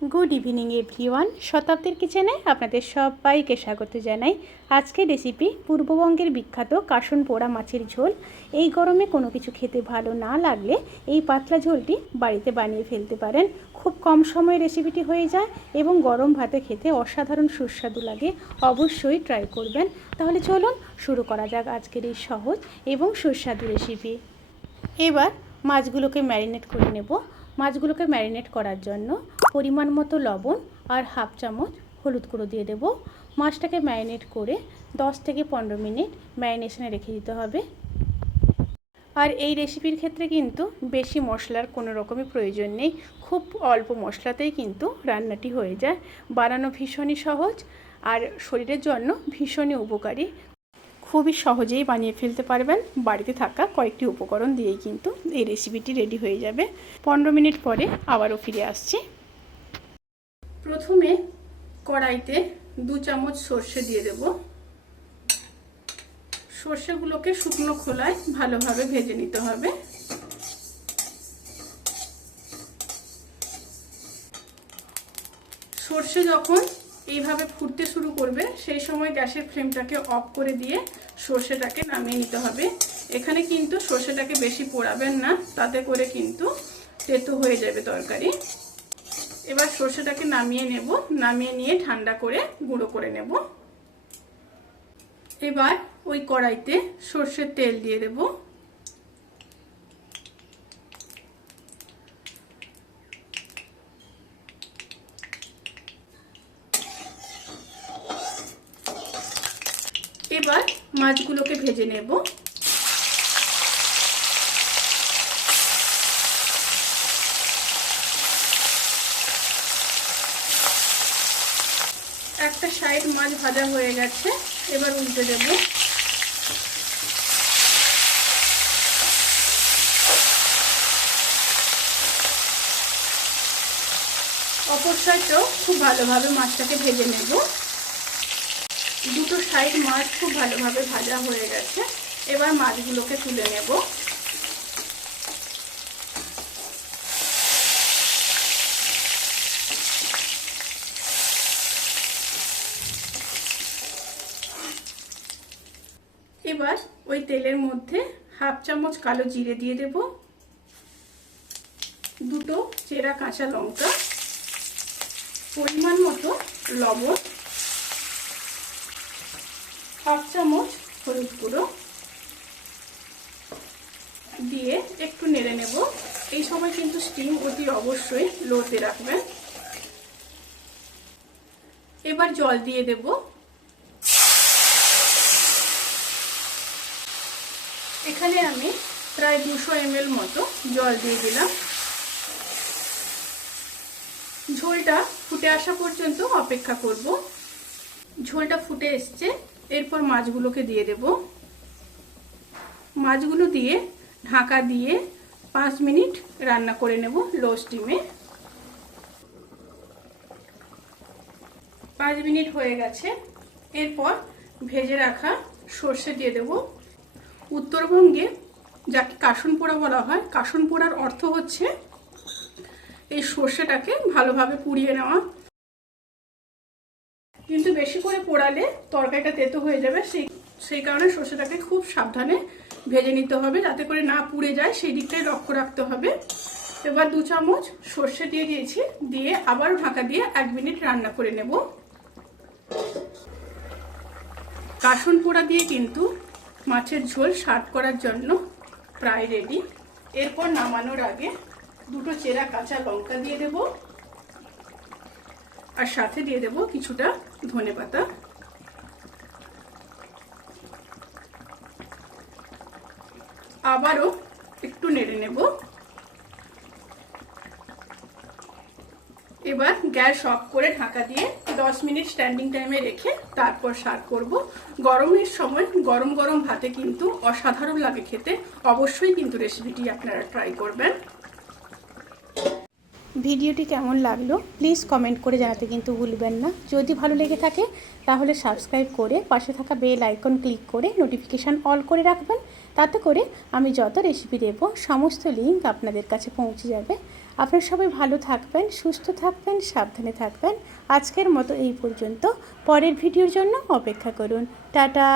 Good evening everyone. শতাব্দীর কিচেনে আপনাদের সবাইকে স্বাগত জানাই। আজকের রেসিপি পূর্ববঙ্গের বিখ্যাত কাসন পোড়া মাছের ঝোল। এই গরমে কোনো কিছু খেতে ভালো না লাগলে এই পাতলা ঝোলটি বাড়িতে বানিয়ে ফেলতে পারেন। খুব কম সময়ে রেসিপিটি হয়ে যায় এবং গরম ভাতে খেতে অসাধারণ সুস্বাদু লাগে। অবশ্যই ট্রাই করবেন। তাহলে চলুন শুরু করা যাক আজকের এই সহজ এবং সুস্বাদু রেসিপি। এবার মাছগুলোকে ম্যারিনেট করে নেব। মাছগুলোকে ম্যারিনেট করার জন্য পরিমাণ মতো লবণ আর হাফ চামচ হলুদ গুঁড়ো দিয়ে দেব। মাছটাকে ম্যারিনেট করে 10 থেকে 15 মিনিট ম্যারিনেশনে রেখে দিতে হবে। আর এই রেসিপির ক্ষেত্রে কিন্তু বেশি মশলার কোনো রকমই প্রয়োজন নেই। খুব অল্প মশলাতেই কিন্তু রান্নাটি হয়ে যায়। বানানো ভীষণই সহজ আর শরীরের জন্য ভীষণই উপকারী। খুবই সহজেই বানিয়ে ফেলতে পারবেন। বাড়িতে থাকা কয়েকটি উপকরণ দিয়েই কিন্তু এই রেসিপিটি রেডি হয়ে যাবে। 15 মিনিট পরে আবারও ফিরে আসছি। প্রথমে কড়াইতে 2 চামচ সর্ষে দিয়ে দেব। সর্ষেগুলোকে শুকনো খোলায় ভালোভাবে ভেজে নিতে হবে। সর্ষে যখন এইভাবে ফুটতে শুরু করবে সেই সময় গ্যাসের ফ্লেমটাকে অফ করে দিয়ে সর্ষেটাকে নামিয়ে নিতে হবে। এখানে কিন্তু সর্ষেটাকে বেশি পোড়াবেন না, তাতে করে কিন্তু তেতো হয়ে যাবে তরকারি। এবার সর্ষেটাকে নামিয়ে নেব। নামিয়ে নিয়ে ঠান্ডা করে গুঁড়ো করে নেব। এবার ওই কড়াইতে সর্ষের তেল দিয়ে দেব। এবার মাছগুলোকে ভেজে নেব। একটা সাইড মাছ ভাজা হয়ে গেছে, এবার উল্টে দেব। অপর সাইডটাও খুব ভালোভাবে মাছটাকে ভেজে নেব। দুটো সাইড মাছ খুব ভালোভাবে ভাজা হয়ে গেছে, এবার মাছগুলোকে তুলে নেব। এবার ওই তেলের মধ্যে হাফ চামচ কালো জিরে দিয়ে দেব, দুটো চেরা কাঁচা লঙ্কা, পরিমাণ মতো লবণ, হাফ চামচ হলুদ গুঁড়ো দিয়ে একটু নেড়ে নেব। এই সময় কিন্তু স্টিম অতি অবশ্যই লোতে রাখবেন। এবার জল দিয়ে দেব। এখানে আমি প্রায় 200 ml মতো জল দিয়ে দিলাম। ঝোলটা ফুটে আসা পর্যন্ত অপেক্ষা করব। ঝোলটা ফুটে এসছে, এরপর মাছগুলোকে দিয়ে দেব। মাছগুলো দিয়ে ঢাকা দিয়ে 5 মিনিট রান্না করে নেব লো স্টিমে। 5 মিনিট হয়ে গেছে। এরপর ভেজে রাখা সর্ষে দিয়ে দেব। উত্তরবঙ্গে যাকে কাসন পোড়া বলা হয়, কাসন পোড়ার অর্থ হচ্ছে এই সর্ষেটাকে ভালোভাবে পুড়িয়ে নেওয়া। কিন্তু বেশি করে পোড়ালে তরকারিটা তেতো হয়ে যাবে, সেই কারণে সর্ষেটাকে খুব সাবধানে ভেজে নিতে হবে যাতে করে না পুড়ে যায়, সেই দিকটাই লক্ষ্য রাখতে হবে। এবার 2 চামচ সর্ষে দিয়ে দিয়েছি, দিয়ে আবারও ঢাকা দিয়ে 1 মিনিট রান্না করে নেব। কাসন পোড়া দিয়ে কিন্তু মাছের ঝোল সার্ভ করার জন্য প্রায় রেডি। এরপর নামানোর আগে দুটো চেরা কাঁচা লঙ্কা দিয়ে দেব আর সাথে দিয়ে দেব কিছুটা ধনেপাতা। আবারও একটু নেড়ে নেব। এবার গ্যাস অফ করে ঢাকা দিয়ে 10 মিনিট স্ট্যান্ডিং টাইমে রেখে তারপর সার্ভ করব। গরমের সময় গরম গরম ভাতে কিন্তু অসাধারণ লাগে খেতে। অবশ্যই কিন্তু রেসিপিটি আপনারা ট্রাই করবেন। ভিডিওটি কেমন লাগলো প্লিজ কমেন্ট করে জানাতে কিন্তু ভুলবেন না। যদি ভালো লেগে থাকে তাহলে সাবস্ক্রাইব করে পাশে থাকা বেল আইকন ক্লিক করে নোটিফিকেশান অল করে রাখবেন। তাতে করে আমি যত রেসিপি দেব সমস্ত লিঙ্ক আপনাদের কাছে পৌঁছে যাবে। আপনারা সবাই ভালো থাকবেন, সুস্থ থাকবেন, সাবধানে থাকবেন। আজকের মতো এই পর্যন্ত। পরের ভিডিওর জন্য অপেক্ষা করুন। টাটা।